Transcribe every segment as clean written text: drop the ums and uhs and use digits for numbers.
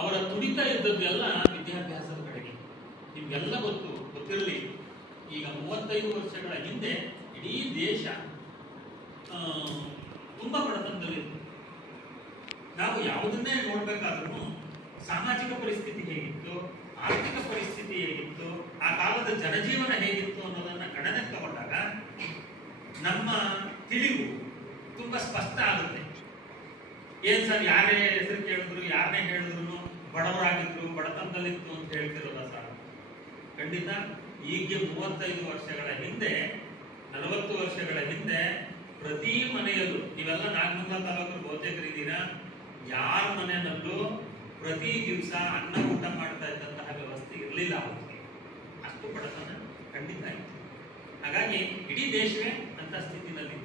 ಅವರ ತುಡಿತ ಇದ್ದದ್ದೆಲ್ಲ ವಿದ್ಯಾಭ್ಯಾಸದ ಕಡೆಗೆ. ನಿಮ್ಗೆಲ್ಲ ಗೊತ್ತಿರಲಿ, ಈಗ 35 ವರ್ಷಗಳ ಹಿಂದೆ ಇಡೀ ದೇಶ ತುಂಬಾ ಬಡತನದಲ್ಲಿತ್ತು. ನಾವು ಯಾವುದನ್ನೇ ನೋಡ್ಬೇಕಾದ್ರೂ ಸಾಮಾಜಿಕ ಪರಿಸ್ಥಿತಿ ಹೇಗಿತ್ತು, ಆರ್ಥಿಕ ಪರಿಸ್ಥಿತಿ ಹೇಗಿತ್ತು, ಆ ಕಾಲದ ಜನಜೀವನ ಹೇಗಿತ್ತು ಅನ್ನೋದನ್ನ ಗಣನೆಗೆ ತಗೊಂಡಾಗ ನಮ್ಮ ತಿಳಿವು ತುಂಬಾ ಸ್ಪಷ್ಟ ಆಗುತ್ತೆ. ಏನ್ ಸರ್, ಯಾರೇ ಹೆಸರು ಕೇಳಿದ್ರು, ಯಾರನ್ನೇ ಹೇಳಿದ್ರು ಬಡವರಾಗಿದ್ರು, ಬಡತನದಲ್ಲಿತ್ತು ಅಂತ ಹೇಳ್ತಿರೋದ ಸರ್? ಖಂಡಿತ. ಈಗ 35 ವರ್ಷಗಳ ಹಿಂದೆ, 40 ವರ್ಷಗಳ ಹಿಂದೆ ಪ್ರತಿ ಮನೆಯಲ್ಲೂ, ನೀವೆಲ್ಲ ನಾಗಮಂಗಲ ತಾಲೂಕು ಬಹುತೇಕರಿದ್ದೀರಾ, ಯಾರ ಮನೆಯಲ್ಲೂ ಪ್ರತಿ ದಿವಸ ಅನ್ನ ಊಟ ಮಾಡ್ತಾ ಇದ್ದಂತಹ ವ್ಯವಸ್ಥೆ ಇರಲಿಲ್ಲ. ಅವರಿಗೆ ಅಷ್ಟು ಬಡತನ ಖಂಡಿತ ಇತ್ತು. ಹಾಗಾಗಿ ಇಡೀ ದೇಶವೇ ಅಂತ ಸ್ಥಿತಿನಲ್ಲಿ.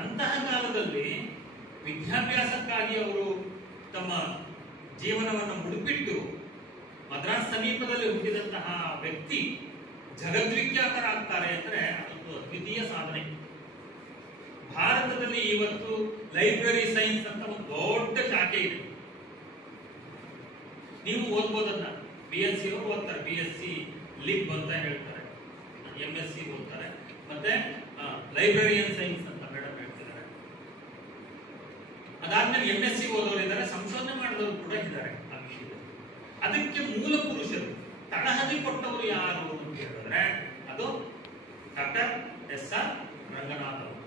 ಅಂತಹ ಕಾಲದಲ್ಲಿ ವಿದ್ಯಾಭ್ಯಾಸಕ್ಕಾಗಿ ಅವರು ತಮ್ಮ ಜೀವನವನ್ನು ಮುಡುಪಿಟ್ಟು ಮದ್ರಾಸ್ ಸಮೀಪದಲ್ಲಿ ಹುಟ್ಟಿದಂತಹ ವ್ಯಕ್ತಿ ಜಗದ್ವಿಖ್ಯಾತರಾಗ್ತಾರೆ ಅಂದ್ರೆ ಅದೊಂದು ಅದ್ವಿತೀಯ ಸಾಧನೆ. ಭಾರತದಲ್ಲಿ ಇವತ್ತು ಲೈಬ್ರರಿ ಸೈನ್ಸ್ ಅಂತ ಒಂದು ದೊಡ್ಡ ಶಾಖೆ ಇದೆ. ನೀವು ಓದ್ಬೋದನ್ನ. BSc ಅವರು ಓದ್ತಾರೆ, BSc ಲಿಬ್ ಅಂತ ಹೇಳ್ತಾರೆ, MSc ಓದ್ತಾರೆ, ಮತ್ತೆ ಲೈಬ್ರರಿಯನ್ ಸೈನ್ಸ್ ಅಂತ ಮೇಡಮ್ ಹೇಳ್ತಿದ್ದಾರೆ. ಅದಾದ್ಮೇಲೆ MSc ಓದೋರಿದ್ದಾರೆ, ಸಂಶೋಧನೆ ಮಾಡಿದವರು ಕೂಡ ಇದ್ದಾರೆ ಆ ವಿಷಯದಲ್ಲಿ. ಅದಕ್ಕೆ ಮೂಲ ಪುರುಷರು, ತಳಹದಿ ಕೊಟ್ಟವರು ಯಾರು ಅಂತ ಹೇಳಿದ್ರೆ ಅದು ಡಾಕ್ಟರ್ SR ರಂಗನಾಥ್ ಅವರು.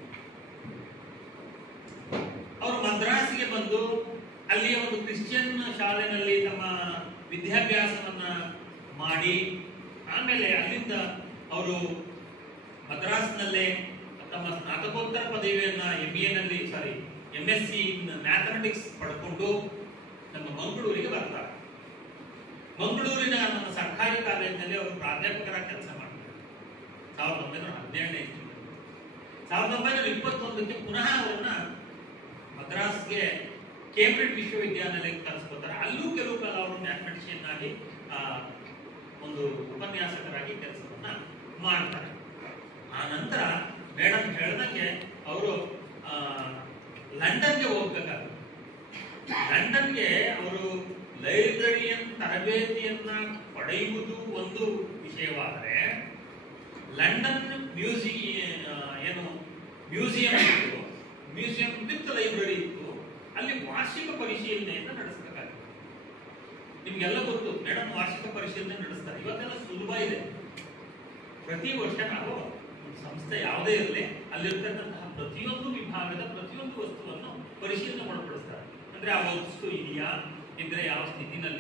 ಅವರು ಮದ್ರಾಸಿಗೆ ಬಂದು ಅಲ್ಲಿಯ ಒಂದು ಕ್ರಿಶ್ಚಿಯನ್ ಶಾಲೆಯಲ್ಲಿ ತಮ್ಮ ವಿದ್ಯಾಭ್ಯಾಸವನ್ನ ಮಾಡಿ, ಆಮೇಲೆ ಅಲ್ಲಿಂದ ಅವರು ಮದ್ರಾಸ್ನಲ್ಲೇ ತಮ್ಮ ಸ್ನಾತಕೋತ್ತರ ಪದವಿಯನ್ನ MSc ಮ್ಯಾಥಮೆಟಿಕ್ಸ್ ಪಡ್ಕೊಂಡು ನಮ್ಮ ಮಂಗಳೂರಿಗೆ ಬರ್ತಾರೆ. ಮಂಗಳೂರಿನ ನಮ್ಮ ಸರ್ಕಾರಿ ಕಾಲೇಜಿನಲ್ಲಿ ಅವರು ಪ್ರಾಧ್ಯಾಪಕರಾಗಿ ಕೆಲಸ ಮಾಡ್ತಾರೆ 1917ನೇ ಇಸ್ವಿಯಲ್ಲಿ. 1921ಕ್ಕೆ ಪುನಃ ಅವರನ್ನ ಮದ್ರಾಸ್ಗೆ ಕೇಂಬ್ರಿಡ್ಜ್ ವಿಶ್ವವಿದ್ಯಾನಿಲಯಕ್ಕೆ ಕಳಿಸ್ಕೊತಾರೆ. ಅಲ್ಲೂ ಕೆಲವು ಕಾಲ ಅವರು ಮ್ಯಾಥಮೆಟಿಷಿಯನ್ ಆಗಿ ಒಂದು ಉಪನ್ಯಾಸಕರಾಗಿ ಕೆಲಸವನ್ನ ಮಾಡ್ತಾರೆ. ಆ ನಂತರ ಮೇಡಮ್ ಹೇಳ್ದಂಗೆ ಅವರು ಲಂಡನ್ಗೆ ಹೋಗ್ಬೇಕಾಗುತ್ತೆ. ಲಂಡನ್ಗೆ ಅವರು ಲೈಬ್ರರಿಯನ್ ತರಬೇತಿಯನ್ನ ಪಡೆಯುವುದು ಒಂದು ವಿಷಯವಾದರೆ, ಲಂಡನ್ ಮ್ಯೂಸಿಯಂ ಇತ್ತು, ಮ್ಯೂಸಿಯಂ ವಿತ್ ಲೈಬ್ರರಿ ಇತ್ತು, ಅಲ್ಲಿ ವಾರ್ಷಿಕ ಪರಿಶೀಲನೆಯನ್ನು ನಡೆಸಬೇಕಾಗುತ್ತೆ. ನಿಮ್ಗೆಲ್ಲ ಗೊತ್ತು, ಮೇಡಮ್ ವಾರ್ಷಿಕ ಪರಿಶೀಲನೆ ನಡೆಸ್ತಾರೆ. ಇವತ್ತೆಲ್ಲ ಸುಲಭ ಇದೆ. ಪ್ರತಿ ವರ್ಷ ನಾವು ಸಂಸ್ಥೆ ಯಾವುದೇ ಇರಲಿ, ಅಲ್ಲಿರ್ತಕ್ಕಂತಹ ಪ್ರತಿಯೊಂದು ವಿಭಾಗದ ಪ್ರತಿಯೊಂದು ವಸ್ತುವನ್ನು ಪರಿಶೀಲನೆ ಒಳಪಡಿಸ್ತಾರೆ. ಅಂದ್ರೆ ಆ ವಸ್ತು ಇದೆಯಾ, ಇದ್ರೆ ಯಾವ ಸ್ಥಿತಿನಲ್ಲಿ